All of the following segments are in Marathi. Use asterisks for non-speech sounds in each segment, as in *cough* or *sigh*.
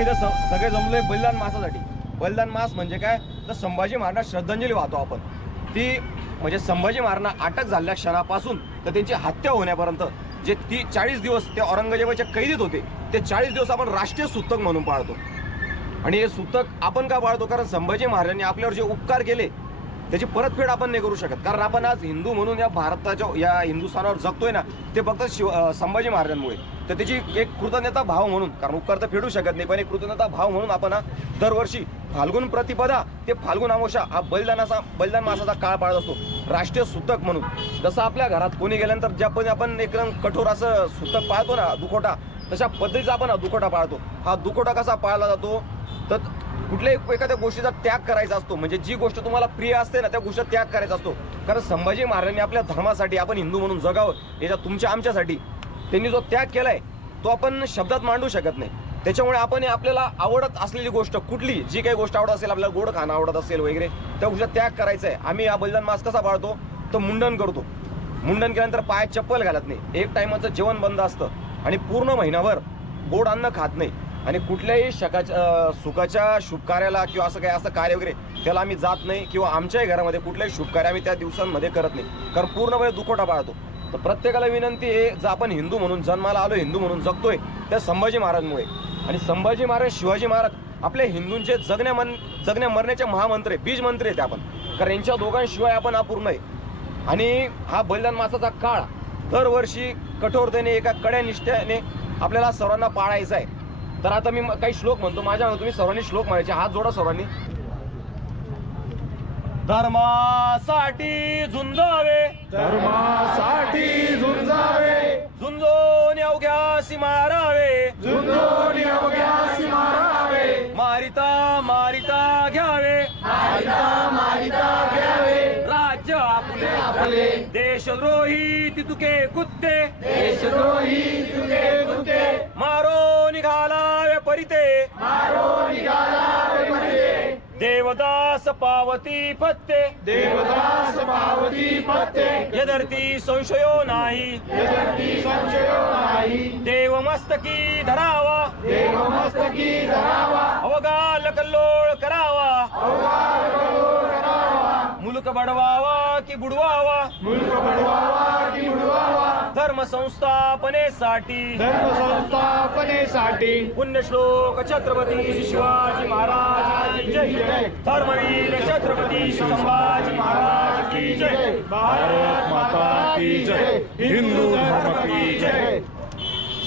इथं सगळे जमले बलिदान मासासाठी. बलिदान मास म्हणजे काय? तर संभाजी महाराज श्रद्धांजली वाहतो आपण. ती म्हणजे संभाजी महाराजांना अटक झालेल्या क्षणापासून तर त्यांची हत्या होण्यापर्यंत जे ती चाळीस दिवस ते औरंगजेबाच्या कैदीत होते ते चाळीस दिवस आपण राष्ट्रीय सुतक म्हणून पाळतो. आणि हे सुतक आपण का पाळतो? कारण संभाजी महाराजांनी आपल्यावर जे उपकार केले त्याची परतफेड आपण नाही करू शकत. कारण आपण आज हिंदू म्हणून या भारताच्या या हिंदुस्थानावर जगतोय ना ते फक्त शिव संभाजी महाराजांमुळे. तर त्याची एक कृतज्ञता भाव म्हणून कारण उपकार तर फेडू शकत नाही पण एक कृतज्ञता भाव म्हणून आपण दरवर्षी फाल्गुन प्रतिपदा ते फाल्गुन अमोशा हा बलिदानाचा बलिदान मासाचा काळ पाळत असतो. राष्ट्रीय सुतक म्हणून. जसं आपल्या घरात कोणी गेल्यानंतर ज्या पण आपण एकदम कठोर असं सुतक पाळतो ना दुखोटा तशा पद्धतीचा आपण हा दुखोटा पाळतो. हा दुखोटा कसा पाळला जातो? तर कुठल्याही एखाद्या गोष्टीचा त्याग करायचा असतो. म्हणजे जी गोष्ट तुम्हाला प्रिय असते ना त्या गोष्ट त्याग करायचा असतो. कारण संभाजी महाराजांनी आपल्या धर्मासाठी आपण हिंदू म्हणून जगावं याच्या तुमच्या आमच्यासाठी त्यांनी जो त्याग केलाय तो आपण शब्दात मांडू शकत नाही. त्याच्यामुळे आपण हे आपल्याला आवडत असलेली गोष्ट कुठली जी काही गोष्ट आवडत असेल आपल्याला गोड खाणं आवडत असेल वगैरे त्या गोष्टीचा त्याग करायचा आहे आम्ही हा बलिदान मास कसा पाळतो? तर मुंडन करतो. मुंडन केल्यानंतर पायात चप्पल घालत नाही. एक टायमाचं जेवण बंद असतं. आणि पूर्ण महिनाभर गोड अन्न खात नाही. आणि कुठल्याही शकाच्या सुखाच्या शुभकार्याला किंवा असं काही असं कार्य वगैरे त्याला आम्ही जात नाही किंवा आमच्याही घरामध्ये कुठल्याही शुभकार्य आम्ही त्या दिवसांमध्ये करत नाही. कारण पूर्णपणे दुखोटा पाळतो. तर प्रत्येकाला विनंती आहे जर आपण हिंदू म्हणून जन्माला आलो हिंदू म्हणून जगतोय त्या संभाजी महाराजांमुळे. आणि संभाजी महाराज शिवाजी महाराज आपल्या हिंदूंचे जगण्या मन जगण्या मरण्याचे महामंत्र आहे बीज मंत्री आहेत आपण. कारण यांच्या दोघांशिवाय आपण अपूर्ण आहे. आणि हा बलिदान मासाचा काळ दरवर्षी कठोरतेने एका कड्या निष्ठ्याने आपल्याला सर्वांना पाळायचा आहे. तर आता मी काही श्लोक म्हणतो. माझ्या तुम्ही सर्वांनी श्लोक म्हणायचे. हात जोडा सर्वांनी. धर्मासाठी झुंजावे. धर्मासाठी झुंजावे. झुंजोन अवघ्यासी मारावे झुंजोनी अवघ्यासी मारावे मारिता मारिता घ्यावे. मारिता मारिता घ्यावे. राज्य आपले. आपले. देशद्रोही तितुके कुत्ते. देशद्रोही पावती पत्ते. देवदास पावती पत्ते. यदर्थी संशयो नाही. संशयो नाही. देव मस्तकी धरावा. देव मस्तकी धरावा. अवगाल कल्लोळ करावा. अवघात कठोर करावा. मुलक बडवावा की बुडवावा. मुल्क बडवावा की उडवावा धर्म संस्थापनेसाठी धर्म संस्थापनेसाठी पुण्यश्लोक छत्रपती शिवाजी महाराज की जय. धर्मवीर छत्रपती संभाजी महाराज की जय. भारत माता की जय. हिंदू धर्म की जय.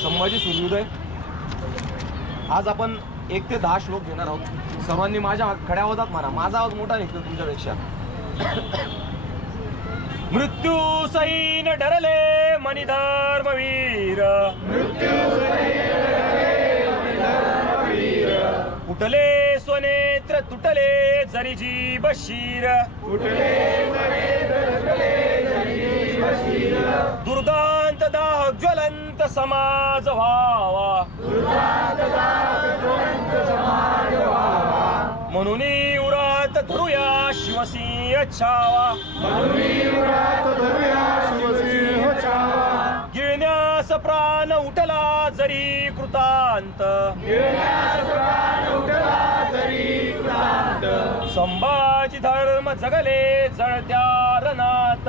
संभाजी सूर्योदय. आज आपण एक ते दहा श्लोक घेणार आहोत. सर्वांनी माझ्या खड्या आवाजात म्हणा माझा आवाज मोठा निघतो तुमच्यापेक्षा. *coughs* मृत्यू सैन डरले. आणि धर्मवीर उठले स्वनेत्र तुटले जरी जी बशीर दुर्दांत दाह ज्वलंत समाज व्हावा. म्हणून उरात धरूया शिवसिंह छावा. प्राण उठला जरी कृतांत. संभाजी धर्म जगले जळत्या रणात.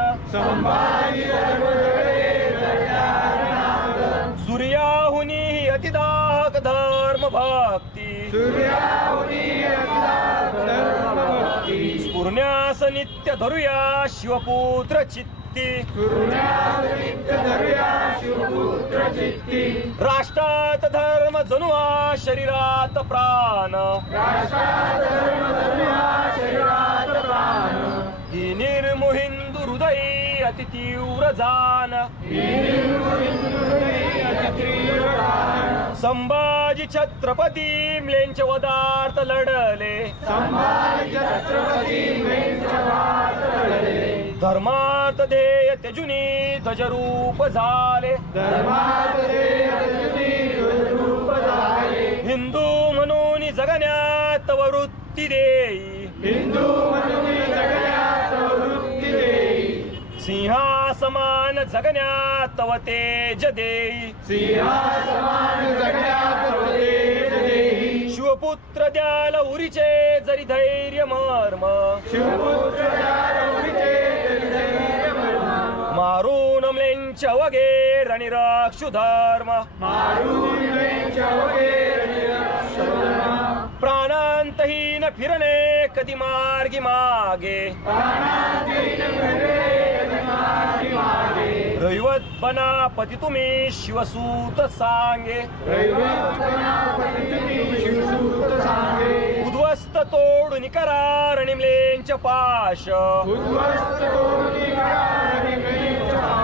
सूर्याहुनी अतिदाहक धर्म भक्ती स्फुरण्यास नित्य धरूया शिवपुत्र चित्त. राष्ट्रात धर्म जनुआ शरीरात प्राण। ही निर्मोहिंदू हृदयी अति तीव्र जाण संभाजी छत्रपती म्लेंच वदार्थ लढले। धर्मा धर्मार्थ ध्येय तेजुनी ध्वजरूप झाले हिंदू म्हणून जगण्यात वृत्ती देई. हिंदू म्हणून जगण्यात वृत्ती देई. सिंहास समान जगण्यात तव तेज देई. शिवपुत्र द्याल उरीचे जरी धैर्य मर्म. मारून म्लेंच रणिराक्षु धर्म प्राणांतहीन फिरणे कधी मार्गी मागे. रैवत बना पती तुम्ही शिवसूत सांगे. उद्ध्वस्त तोडून पाश. उद्वस्त म्लेंच पाश.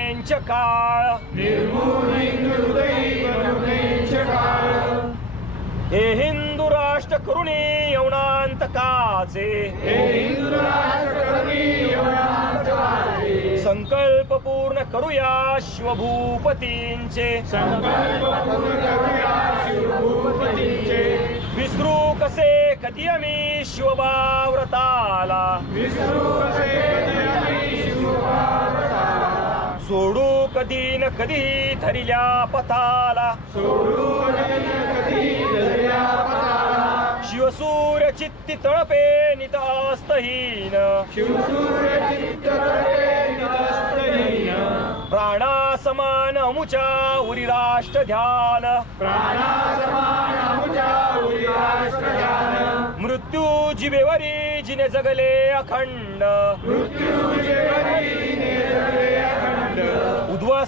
बनुमलेंच काळ. हे हिंदू राष्ट्र करुणी यवनांत काचे. संकल्प पूर्ण करूया शिवभूपतींचे. विसरू कसे कधी आम्ही शिवबाव्रताला? सोडू कधी न कधी धरिल्या पथाला शिवसूर्य चित्ती तळपे नितास्तहीन अस्तहीन प्राणा समान अमुच्या उरी राष्ट्र ध्यान. मृत्यू जिवेवरी जिने जगले अखंड. मृत्यू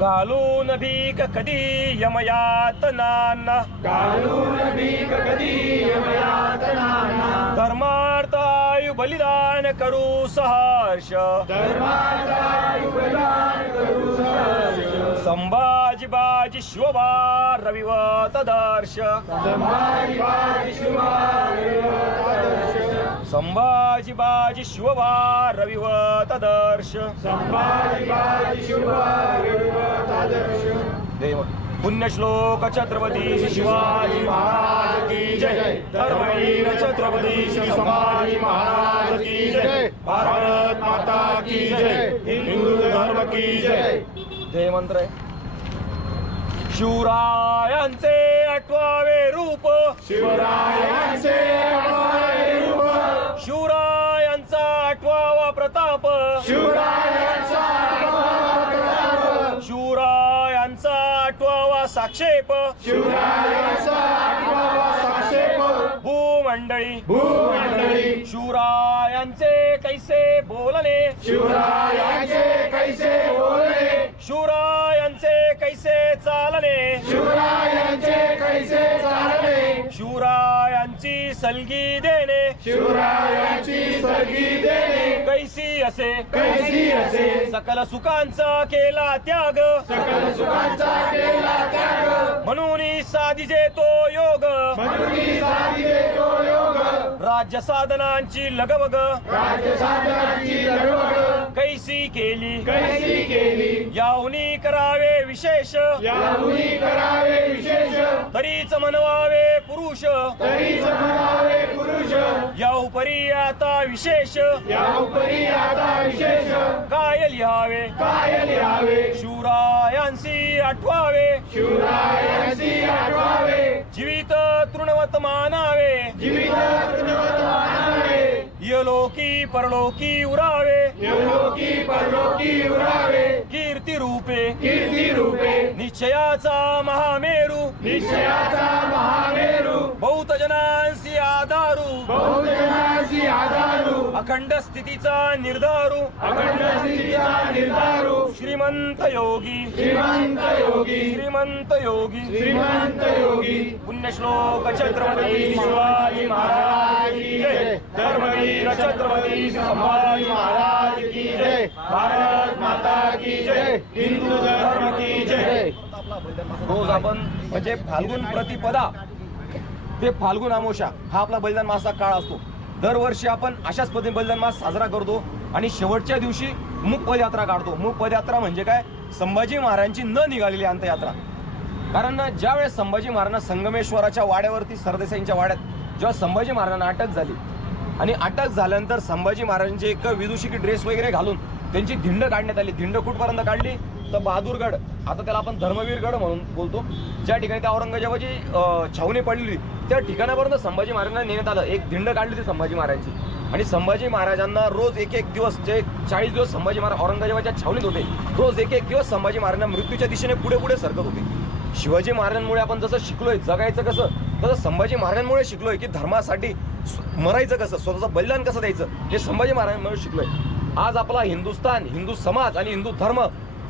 घालून भीक कधी यमयातनांना धर्मार्थ आयु बलिदान करू सहर्ष। संभाजी बाजी शिवबा रविवत दर्श। संभाजी बाजी शिवबा रविवत दर्श। देव पुण्यश्लोक छत्रपती शिवाजी महाराज की जय. धर्मवीर छत्रपती श्री संभाजी महाराज की जय. भारत माता की जय. हिंदू धर्म की जय. जय मंत्र आहे शिवरायांचे आठवावे रूप. शिवरायांचे शिवरायांचा आठवावा प्रताप. शिवरायांचा आठवावा भूमंडळी भूमंडळी. शिवरायांचे कैसे बोलणे? शिवरायांचे कैसे बोलणे? शिवरायांचे कैसे चालणे शिवरायांचे कैसे चालणे शिवरायांची सलगी देणे. शिवरायांची सलगी देणे. कैसी असे? कैसी असे? सकल सुखांचा केला त्याग. सकल सुखांचा केला त्याग. म्हणून साधिजे तो योग. म्हणून साधिले तो योग. राज्य साधनांची लगबग. राज्य साधनाची लगबग. कैसी केली. कैसी केली. याहुनी करावे विशेष. याहुनी करावे विशेष. तरीच मनवावे पुरुष. तरीच म्हणावे पुरुष. या उपरी आता विशेष. या उपरी आता विशेष. काय लिहावे काय लिहावे शिवरायांशी आठवावे. शिवरायांशी आठवावे. जीवित तृणवत मानावे. जीवित तृणवत मानावे. यलोकी परलोकी उरावे। यलोकी परलोकी उरावे। कीर्ती रूपे। कीर्ती रूपे। निश्चयाचा महामेरू। निश्चयाचा महामेरू। बहुत जनांसी आधारू. बहुजनाची आधारू अखंड स्थितीचा निर्धारू. अखंड स्थितीचा निर्धारू श्रीमंत योगी श्रीमंत योगी श्रीमंत योगी. श्रीमंत योगी. पुण्यश्लोक छत्रपती शिवाजी महाराज की जय. धर्मवीर छत्रपती संभाजी महाराज की जय. भारत माता की जय. हिंदू धर्म की जय. रोज आपण म्हणजे फाल्गुन प्रतिपदा ते फाल्गुन आमोशा हा आपला बलिदान मासाचा काळ असतो. दरवर्षी आपण अशाच पद्धतीने बलिदान मास साजरा करतो आणि शेवटच्या दिवशी मूक पदयात्रा काढतो. मूक पदयात्रा म्हणजे काय? संभाजी महाराजांची न निघालेली अंतयात्रा कारण ज्यावेळेस संभाजी महाराजांना संगमेश्वराच्या वाड्यावरती सरदेसाईंच्या वाड्यात जेव्हा संभाजी महाराजांना अटक झाली आणि अटक झाल्यानंतर संभाजी महाराजांचे एक विदुषिकी ड्रेस वगैरे घालून त्यांची धिंड काढण्यात आली. धिंड कुठपर्यंत काढली? तर बहादूरगड आता त्याला आपण धर्मवीरगड म्हणून बोलतो. ज्या ठिकाणी त्या औरंगजेबाची छावणी पडलेली त्या ठिकाणापर्यंत संभाजी महाराजांना नेण्यात आलं. एक धिंड काढली होती संभाजी महाराजांची. आणि संभाजी महाराजांना रोज एक एक दिवस जे चाळीस दिवस संभाजी महाराज औरंगजेबाच्या छावणीत होते रोज एक एक दिवस संभाजी महाराजांना मृत्यूच्या दिशेने पुढे पुढे सरकत होते. शिवाजी महाराजांमुळे आपण जसं शिकलोय जगायचं कसं तसं संभाजी महाराजांमुळे शिकलोय की धर्मासाठी मरायचं कसं स्वतःचं बलिदान कसं द्यायचं हे संभाजी महाराजांमुळे शिकलोय. आज आपला हिंदुस्थान हिंदू समाज आणि हिंदू धर्म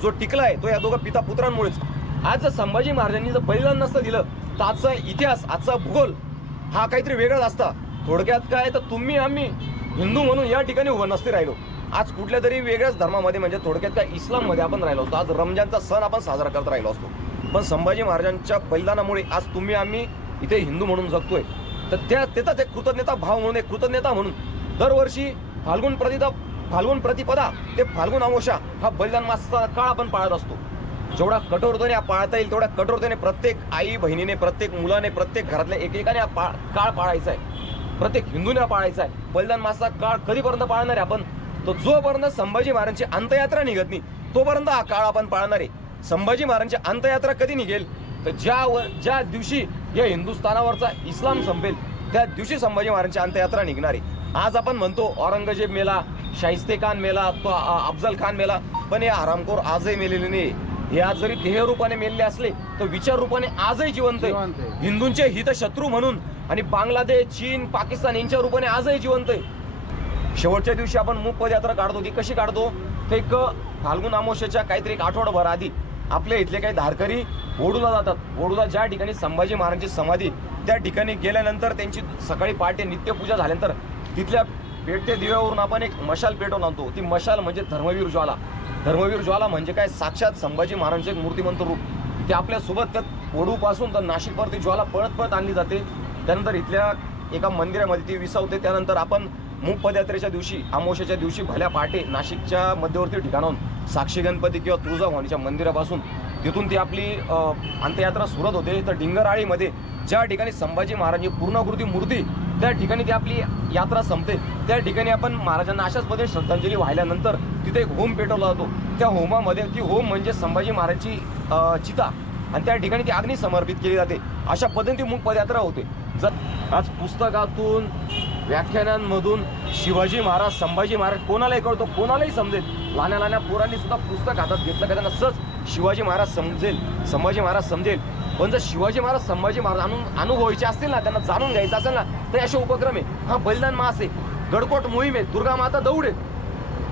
जो टिकला आहे तो या दोघं पिता पुत्रांमुळेच आज जर संभाजी महाराजांनी जर बलिदान नसतं दिलं तर आजचा इतिहास आजचा भूगोल हा काहीतरी वेगळाच असता. थोडक्यात काय तर तुम्ही आम्ही हिंदू म्हणून या ठिकाणी उभं नसते राहिलो. आज कुठल्या तरी वेगळ्याच धर्मामध्ये म्हणजे थोडक्यात त्या इस्लाममध्ये आपण राहिलो असतो. आज रमजानचा सण आपण साजरा करत राहिलो असतो. पण संभाजी महाराजांच्या बलिदानामुळे आज तुम्ही आम्ही इथे हिंदू म्हणून जगतोय. तर त्या त्याचाच एक कृतज्ञता भाव म्हणून एक कृतज्ञता म्हणून दरवर्षी फाल्गुन प्रतिदा फाल्गुन प्रतिपदा ते फाल्गुन अमोषा हा बलिदान मासाचा काळ आपण पाळत असतो. जेवढा कठोरतेने पाळता येईल तेवढ्या कठोरतेने प्रत्येक आई बहिणीने प्रत्येक मुलाने प्रत्येक घरातल्या एकेकाने हा पा काळ पाळायचा आहे. प्रत्येक हिंदूने हा पाळायचा आहे. बलिदान मासाचा काळ कधीपर्यंत पाळणार आहे आपण? तो जोपर्यंत संभाजी महाराजांची अंतयात्रा निघत नाही तोपर्यंत हा काळ आपण पाळणार आहे. संभाजी महाराजांची अंतयात्रा कधी निघेल? तर ज्यावर ज्या दिवशी या हिंदुस्थानावरचा इस्लाम संपेल त्या दिवशी संभाजी महाराजांची अंतयात्रा निघणार आहे. आज आपण म्हणतो औरंगजेब मेला शाहिस्ते खान मेला तो अफजल खान मेला. पण हे हरामखोर आजही मेलेले नाही. हे आज जरी देह रूपाने मेलेले असले तर विचार रूपाने आजही जिवंत आहे. हिंदूंचे हित शत्रू म्हणून आणि बांगलादेश चीन पाकिस्तान यांच्या रूपाने आजही जिवंत आहे. शेवटच्या दिवशी आपण मूक पदयात्रा काढतो. ती कशी काढतो? तर एक फाल्गुन अमावस्याच्या काहीतरी एक आठवडाभर आधी आपल्या इथले काही धारकरी ओढूला जातात. ओढूला ज्या ठिकाणी संभाजी महाराजांची समाधी त्या ठिकाणी गेल्यानंतर त्यांची सकाळी पहाटे नित्यपूजा झाल्यानंतर तिथल्या पेटते दिव्यावरून आपण एक मशाल पेटवून आणतो. ती मशाल म्हणजे धर्मवीर ज्वाला. धर्मवीर ज्वाला म्हणजे काय? साक्षात संभाजी महाराजांचे एक मूर्तिमंत रूप. ते आपल्यासोबत त्यात ओढूपासून तर नाशिकवर ती ज्वाला पळत पळत आणली जाते. त्यानंतर इथल्या एका मंदिरामध्ये ती विसावते. त्यानंतर आपण मूक पदयात्रेच्या दिवशी आमोशाच्या दिवशी भल्या पहाटे नाशिकच्या मध्यवर्ती ठिकाणाहून साक्षी गणपती किंवा तुळजाभवानीच्या मंदिरापासून तिथून ती आपली अंत्ययात्रा सुरत होते. तर डिंगराळीमध्ये ज्या ठिकाणी संभाजी महाराजांची पूर्णाकृती मूर्ती त्या ठिकाणी ती आपली यात्रा संपते त्या ठिकाणी आपण महाराजांना अशाच पद्धतीने श्रद्धांजली वाहिल्यानंतर तिथे एक होम पेटवला जातो. त्या होमामध्ये ती होम म्हणजे संभाजी महाराजची चिता. आणि त्या ठिकाणी ती अग्नी समर्पित केली जाते. अशा पद्धतीने मूक पदयात्रा होते. जर आज पुस्तकातून व्याख्यानांमधून शिवाजी महाराज संभाजी महाराज कोणालाही कळतो कोणालाही समजेल. लहान्या लहान्या पोरांनी सुद्धा पुस्तक हातात घेतलं का त्यांना सहज शिवाजी महाराज समजेल संभाजी महाराज समजेल. पण जर शिवाजी महाराज संभाजी महाराज आणून अनुभवायचे असतील ना त्यांना जाणून घ्यायचं असेल ना तर असे उपक्रम आहे हा बलिदान मास आहे. गडकोट मोहीम आहे दुर्गा माता दौड आहे.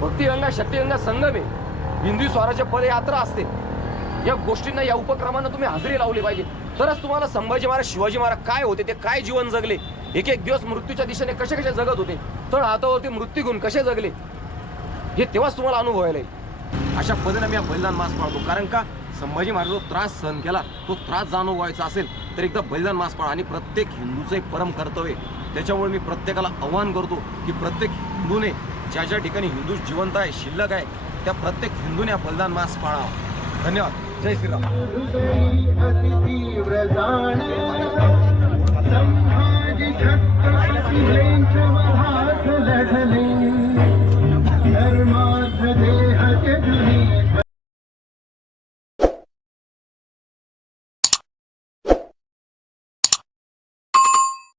भक्तिगंगा शक्तिगंगा संगम आहे. हिंदू स्वराज्य पदयात्रा असते. या गोष्टींना या उपक्रमांना तुम्ही हजेरी लावली पाहिजे. तरच तुम्हाला संभाजी महाराज शिवाजी महाराज काय होते ते काय जीवन जगले? एक एक दिवस मृत्यूच्या दिशेने कसे कसे जगत होते? तर हातावरती मृत्यू घेऊन कसे जगले? हे तेव्हाच तुम्हाला अनुभवायला येईल. अशा पद्धतीने मी हा बलिदान मास पाळतो. कारण का? संभाजी महाराज त्रास सहन केला तो त्रास जाणून व्हायचा असेल तर एकदा बलिदान मास पाळा आणि प्रत्येक हिंदूचं परम कर्तव्य त्याच्यामुळे मी प्रत्येकाला आव्हान करतो की प्रत्येक हिंदूने ज्या ज्या ठिकाणी हिंदू जिवंत आहे शिल्लक आहे त्या प्रत्येक हिंदूने हा बलिदान मास पाळावा. धन्यवाद. जय श्रीराम.